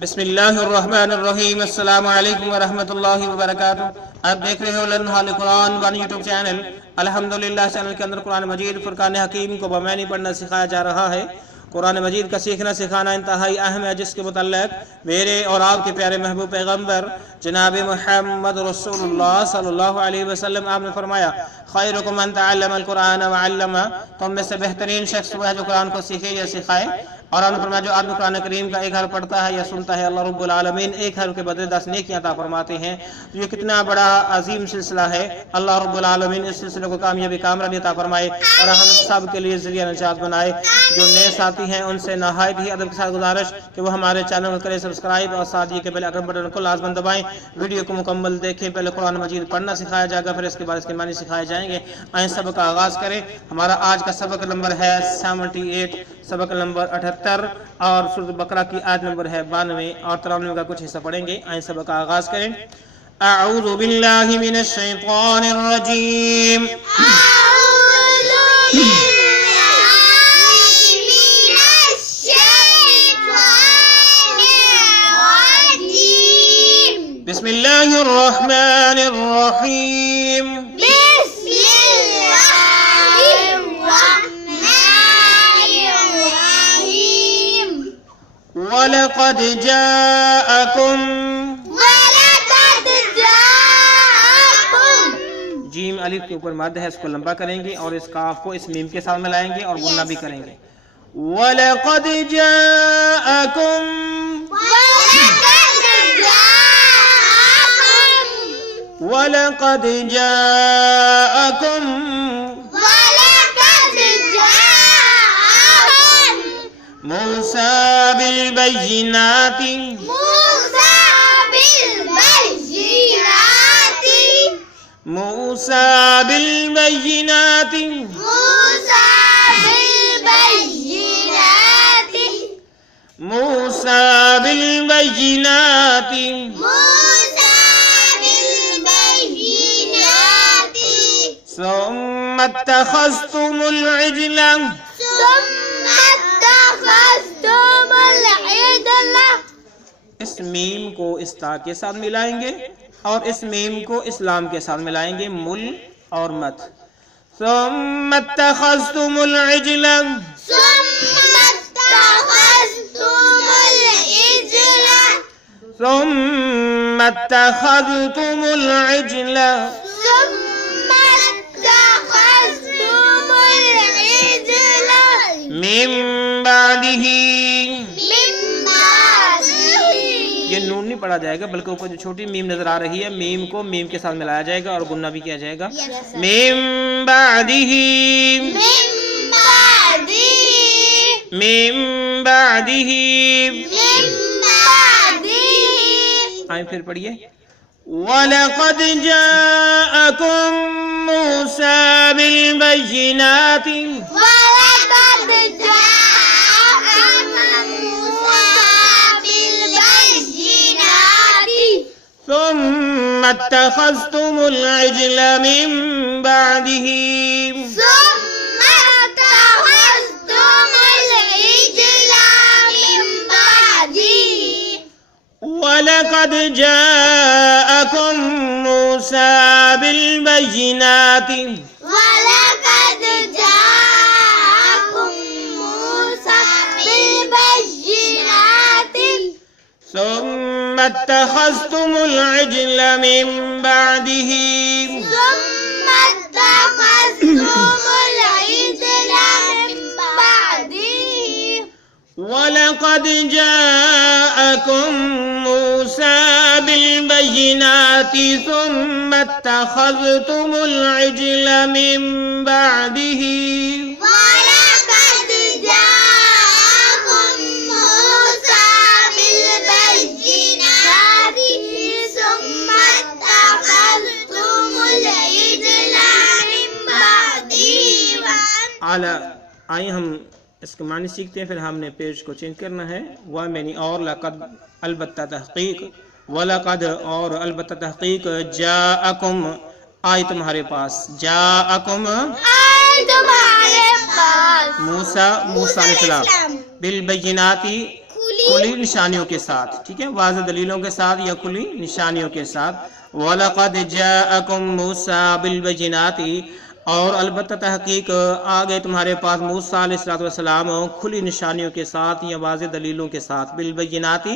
بسم اللہ الرحمن الرحیم، السلام علیکم ورحمۃ اللہ وبرکاتہ۔ آپ دیکھ رہے ہو لنحال قرآن ون یوٹیوب چینل۔ الحمدللہ چینل کے اندر قرآن مجید فرقان حکیم کو بمعنی پڑھنا سکھایا جا رہا ہے۔ قرآن مجید کا سیکھنا سکھانا انتہائی اہم ہے، جس کے متعلق میرے اور آپ کے پیارے محبوب پیغمبر جناب محمد رسول اللہ صلی اللہ علیہ وسلم آپ نے فرمایا، خیرکم من تعلم القرآن وعلمہ، تم میں سے بہترین شخص وہ ہے جو قرآن کو سیکھے یا سکھائے۔ اور انہوں نے فرمایا جو آدمی قرآن کریم کا ایک حرف پڑھتا ہے یا سنتا ہے، اللہ رب العالمین ایک حرف کے بدلے 10 نیکیاں عطا فرماتے ہیں۔ یہ کتنا بڑا عظیم سلسلہ ہے۔ اللہ رب العالمین اس سلسلے کو کامیابی کامرانی عطا فرمائے اور ہم سب کے لیے ذریعہ نجات بنائے۔ جو نئے ساتھی ہیں ان سے نہایت ہی ادب کے ساتھ گزارش کہ وہ ہمارے چینل کو کریں سبسکرائب، اور ساتھ ہی کے بیل آئیکن بٹن کو لازماً دبائیں۔ ویڈیو کو مکمل دیکھیں۔ پہلے قرآن مجید پڑھنا سکھایا جائے گا، پھر اس کے بعد اس کے معنی سکھائے جائیں گے۔ آئیں سبق کا آغاز کریں۔ ہمارا آج کا سبق نمبر ہے 78، سبق نمبر 78، اور سورۃ بقرہ کی آیت نمبر ہے 92 اور 93 کا کچھ حصہ پڑھیں گے۔ آئیں سبق کا آغاز کریں۔ اعوذ باللہ من الشیطان الرجیم، بسم اللہ الرحمن الرحیم، وَلَقَدْ جَاءَكُمْ، جیم الف کے اوپر مد ہے، اس کو لمبا کریں گے اور اس کاف کو اس میم کے ساتھ ملائیں گے اور غنہ بھی کریں گے۔ وَلَقَدْ جَاءَكُمْ، وَلَقَدْ جَاءَكُمْ موسیٰ بالبینات، موسیٰ بالبینات، موسیٰ بالبینات، ثم اتخذتم العجل، اس میم کو اس تا کے ساتھ ملائیں گے اور اس میم کو اسلام کے ساتھ ملائیں گے، مل اور مت۔ ثم اتخذتم العجل، ثم اتخذتم العجل من بعدہ، یہ نون نہیں پڑھا جائے گا بلکہ اوپر جو چھوٹی میم نظر آ رہی ہے، میم کو میم کے ساتھ ملایا جائے گا اور گنہ بھی کیا جائے گا۔ من بعدہ، من بعدہ، آئیں پھر پڑھیے۔ وَلَقَدْ جَاءَكُمْ مُوسَىٰ بِالْبَيِّنَاتِ، ثم اتخذتم العجل من بعده، وَلَقَدْ جَاءَكُمْ مُوسَىٰ بِالْبَيِّنَاتِ، ثم اتخذتم العجل من بعده، وَلَقَدْ جَاءَكُمْ مُوسَىٰ بِالْبَيِّنَاتِ، ثُمَّ اتَّخَذْتُمُ الْعِجْلَ مِن بَعْدِهِ، وَلَقَدْ جَاءَكُمْ مُوسَىٰ بِالْبَيِّنَاتِ، ثُمَّ اتَّخَذْتُمُ الْعِجْلَ مِن بَعْدِهِ۔ آئیں ہم اس کے معنی سیکھتے ہیں، پھر ہم نے پیج کو چینج کرنا ہے۔ وَمَنِ اور لقد البتہ تحقیق، وَلَقَدْ اور البتہ تحقیق، جَاءَكُمْ آئی تمہارے پاس، جَاءَكُمْ آئی تمہارے پاس، موسیٰ علیہ السلام، بالبینات کھلی کھلی نشانیوں کے ساتھ، ٹھیک ہے، واضح دلیلوں کے ساتھ یا کھلی نشانیوں کے ساتھ. وَلَقَدْ جَاءَكُم مُوسَىٰ بِالْبَيِّنَاتِ، اور البتہ تحقیق آ گئے تمہارے پاس موسیٰ علیہ السلام کھلی نشانیوں کے ساتھ یا واضح دلیلوں کے ساتھ. بالبینات،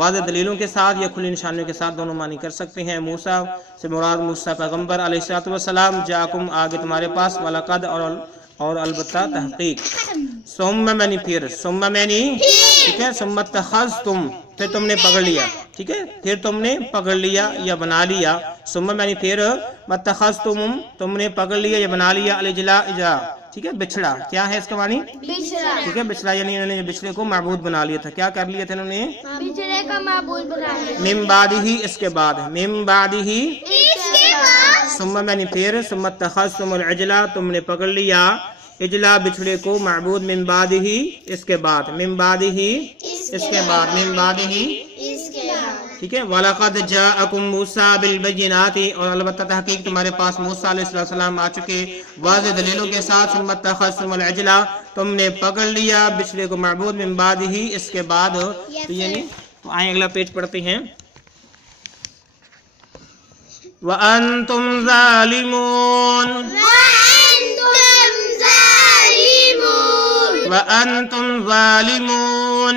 واضح دلیلوں کے ساتھ یا کھلی نشانیوں کے ساتھ، دونوں معنی کر سکتے ہیں. موسیٰ سے مراد موسیٰ پیغمبر علیہ السلام، جاکم آگے تمہارے پاس، وَلَقَدْ اور البتہ تحقیق. ثم معنی پھر، ثم معنی ٹھیک ہے، ثم اتخذتم پھر تم نے پکڑ لیا، ٹھیک ہے، پھر تم نے پکڑ لیا یا بنا لیا. ثم معنی پھر، اتخذتم تم نے پکڑ لیا یا بنا لیا، الجلا اجا ٹھیک ہے بچڑا. کیا ہے اس کا معنی؟ ٹھیک ہے بچڑا، یعنی انہوں نے بچڑے کو معبود بنا لیا تھا. کیا کر لیا تھا انہوں نے؟ بچڑے کا معبود بنا لیا. من بعدہ اس کے بعد، من بعدہ. ثم معنی پھر، ثم اتخذتم العجلہ تم نے پکڑ لیا اجلا بچڑے کو، معبود، من بعدہ اس کے بعد، من بعدہ اس کے بعد، من بعدہ ٹھیک ہے. وَلَقَدْ جَاءَكُم مُوسَىٰ بِالْبَيِّنَاتِ اور البتہ تحقیق تمہارے پاس موسیٰ علیہ السلام آ چکے واضح دلیلوں کے ساتھ. ثم اتخذتم العجلہ تم نے پکڑ لیا بچڑے کو، معبود، من بعدہ اس کے بعد. یعنی آئیں اگلا پیج پڑھتے ہیں. وَأَنْتُمْ ظَالِمُونَ وَأَنْتُمْ ظَالِمُونَ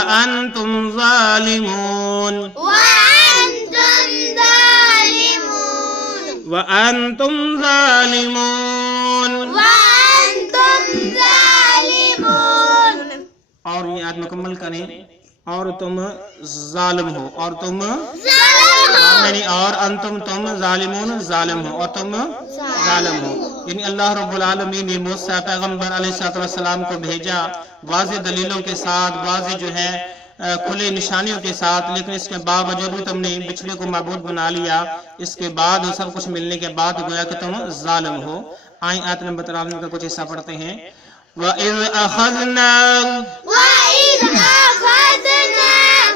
وَأَنْتُمْ ظَالِمُونَ وَأَنْتُمْ ظَالِمُونَ. اور یہ آیت مکمل کریں. اور تم ظالم ہو، اور تم یعنی اور انتم تم ظالمون ظالم ہو، اور تم ظالم ہو. یعنی اللہ رب العالمین نے موسیٰ پیغمبر علیہ السلام کو بھیجا واضح دلیلوں کے ساتھ، واضح جو ہے کھلے نشانیوں کے ساتھ، لیکن اس کے باوجود بھی تم نے بچڑے کو معبود بنا لیا. اس کے بعد سب کچھ ملنے کے بعد گویا کہ تم ظالم ہو. آئیں آیت نمبر 93 کا کچھ حصہ پڑھتے ہیں. وَإِذْ أَخَذْنَا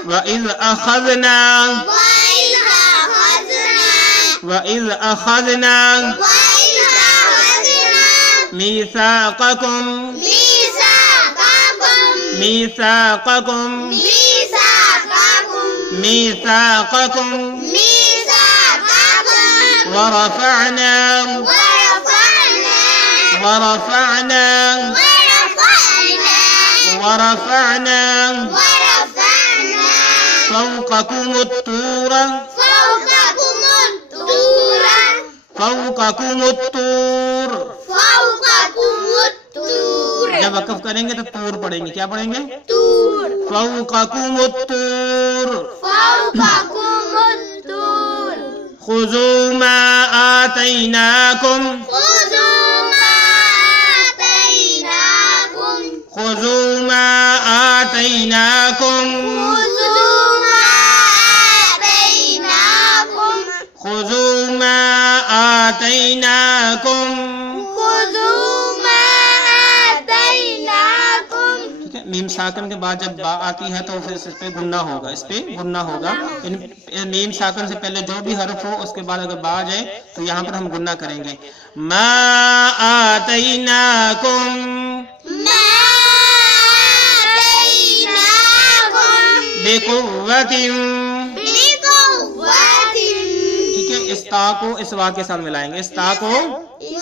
وَإِذْ أَخَذْنَا وَإِذْ أَخَذْنَا مِيثَاقَكُمْ مِيثَاقَكُمْ مِيثَاقَكُمْ وَرَفَعْنَا فوقكم الطور جب وقف کریں گے تو طور پڑھیں گے. کیا پڑھیں گے؟ فوقكم الطور خذوا ما آتيناكم خذوا ما آتيناكم خذوا ما آتيناكم. میم ساکن کے بعد جب با آتی ہے تو پھر اس پہ گننا ہوگا، اس پہ گننا ہوگا. میم ساکن سے پہلے جو بھی حرف ہو اس کے بعد اگر با جائے تو یہاں پر ہم گننا کریں گے. ما آتیناکم بقوت. ٹھیک ہے، اس تا کو اس وا کے ساتھ ملائیں گے، اس تا کو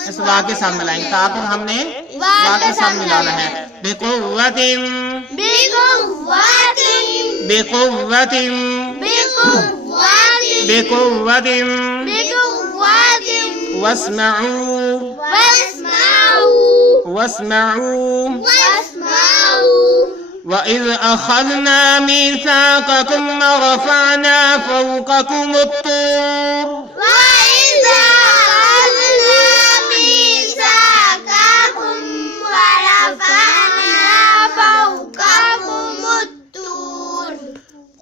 اس وا کے ساتھ ملائیں گے. تا کو ہم نے وا کے ساتھ ملانا ہے. بقوت بقوت بقوت واسمعوا واسمعوا. وَإِذْ أَخَذْنَا مِيثَاقَكُمْ وَرَفَعْنَا فَوْقَكُمُ الطُّورَ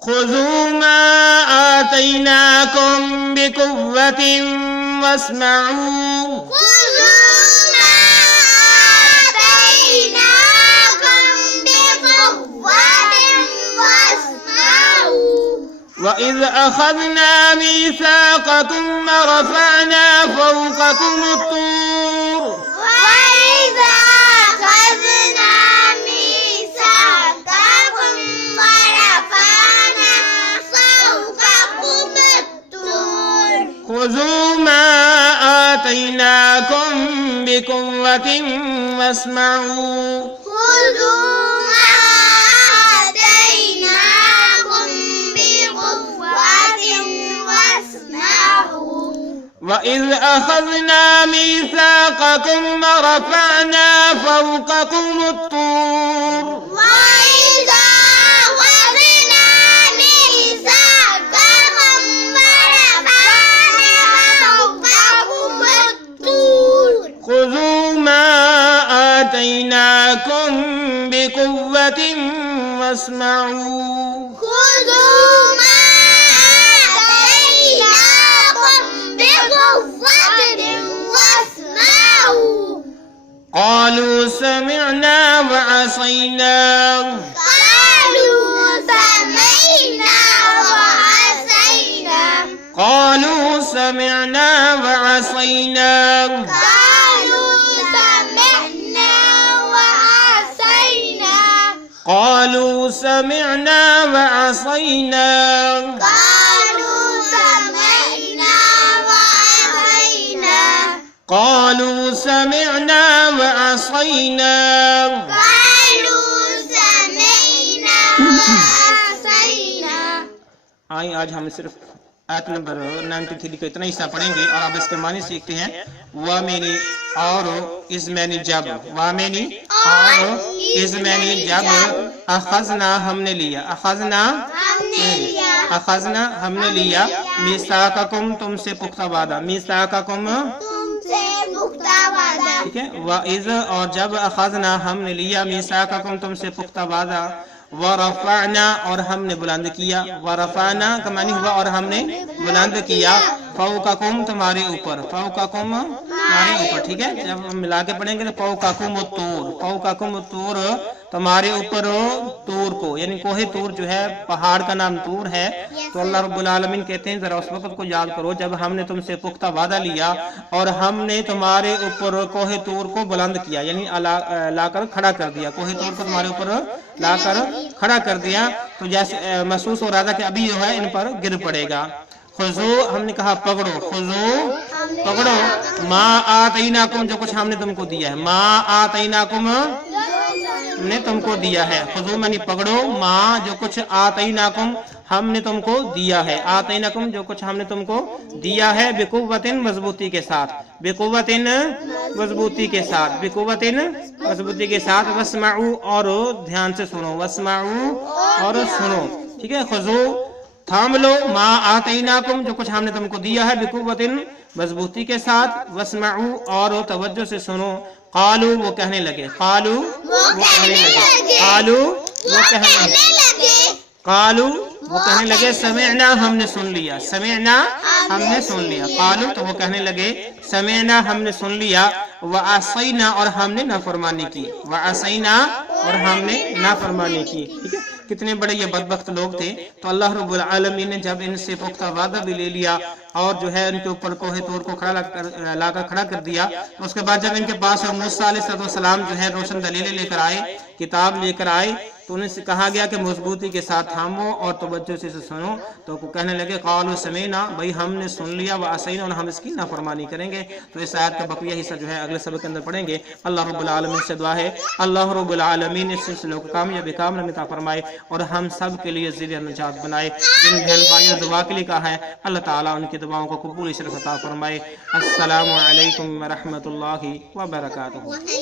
خذوا ما آتيناكم بقوة واسمعوا. وَإِذْ أَخَذْنَا مِيثَاقَكُمْ وَرَفَعْنَا فَوْقَكُمُ الطُّورَ وَإِذْ أَخَذْنَا بقوة واسمعوا خذوا ما آتيناكم بقوة واسمعوا وإذ أخذنا ميثاقكم ورفعنا فوقكم الطور وإذا أخذنا ميثاقكم ورفعنا فوقكم الطور خذوا ما آتيناكم بقوة واسمعوا خذوا ما آتيناكم بقوة واسمعوا قالوا سمعنا وعصينا قالوا سمعنا وعصينا قالوا سمعنا وعصينا قالوا سمعنا وعصينا قالوا سمعنا وعصينا قالوا سمعنا وعصينا قالوا سمعنا وعصينا قالوا سمعنا وعصينا آئیں آج ہم صرف آیت نمبر 93 کا اتنا حصہ پڑھیں گے اور اب اس کے معنی سیکھتے ہیں وامینی اور ازمینی جب وامینی اور ازمینی جب اخذنا ہم نے لیا اخذنا ہم نے لیا میثاقکم تم سے پختہ وعدہ میثاقکم تم سے پختہ وعدہ ٹھیک ہے وَإِذْ اور جب اخذنا ہم نے لیا میثاقکم تم سے پختہ وعدہ ورفعنا اور ہم نے بلند کیا ورفعنا کا معنی ہوا اور ہم نے بلند کیا فوقکم تمہارے اوپر فوقکم تمہارے اوپر ٹھیک ہے جب ہم ملا کے پڑھیں گے تو فوقکم الطور فوقکم الطور تمہارے اوپر طور کو یعنی کوہ طور جو ہے پہاڑ کا نام طور ہے تو اللہ رب العالمین کہتے ہیں ذرا اس وقت کو یاد کرو جب ہم نے تم سے پختہ وعدہ لیا اور ہم نے تمہارے اوپر کوہ طور کو بلند کیا یعنی لا کر کھڑا کر دیا کوہ طور کو تمہارے اوپر لا کر کھڑا کر دیا تو جیسے محسوس ہو رہا تھا کہ ابھی جو ہے ان پر گر پڑے گا خذو ہم نے کہا پکڑو خذو پکڑو ما آتیناکم جو کچھ ہم نے تم کو دیا ہے ما آتیناکم ہم نے تم کو دیا ہے خذو منی پکڑو ما جو کچھ آتیناکم ہم نے تم کو دیا ہے آتیناکم جو کچھ ہم نے تم کو دیا ہے بقوتن مضبوطی کے ساتھ بقوتن مضبوطی کے ساتھ بقوتن مضبوطی کے ساتھ واسمعوا اور دھیان سے سنو واسمعوا اور سنو ٹھیک ہے خذو تھام لو ما آتیناکم جو کچھ ہم نے تم کو دیا ہے بقوتن مضبوطی کے ساتھ واسمعوا اور توجہ سے سنو قالو وہ کہنے لگے قالو وہ کہنے لگے قالو وہ کہنے لگے قالو وہ کہنے لگے سمعنا ہم نے سن لیا سمعنا ہم نے سن لیا قالو تو وہ کہنے لگے سمعنا ہم نے سن لیا وعصینا اور ہم نے نافرمانی کی وعصینا اور ہم نے نافرمانی کی ٹھیک ہے کتنے بڑے یہ بدبخت لوگ تھے تو اللہ رب العالمین نے جب ان سے پختہ وعدہ بھی لے لیا اور جو ہے ان کے اوپر کوہ طور کو لا کر کھڑا کر دیا تو اس کے بعد جب ان کے پاس موسیٰ علیہ السلام جو ہے روشن دلیلیں لے کر آئے کتاب لے کر آئے تو انہیں سے کہا گیا کہ مضبوطی کے ساتھ تھامو اور توجہ سے سنو تو وہ کہنے لگے قالوا سمعنا بھائی ہم نے سن لیا وعصینا اور ہم اس کی نافرمانی کریں گے تو اس آیت کا بقیہ حصہ جو ہے اگلے سبق کے اندر پڑھیں گے اللہ رب العالمین سے دعا ہے اللہ رب العالمین اس سلسلے کو کامیابی کامل عطا فرمائے اور ہم سب کے لیے ذریعہ نجات بنائے جن بہن بھائیوں نے دعا کے لیے کہا ہے اللہ تعالیٰ ان کی دعاؤں کو قبول شرف عطا فرمائے السلام علیکم ورحمۃ اللہ وبرکاتہ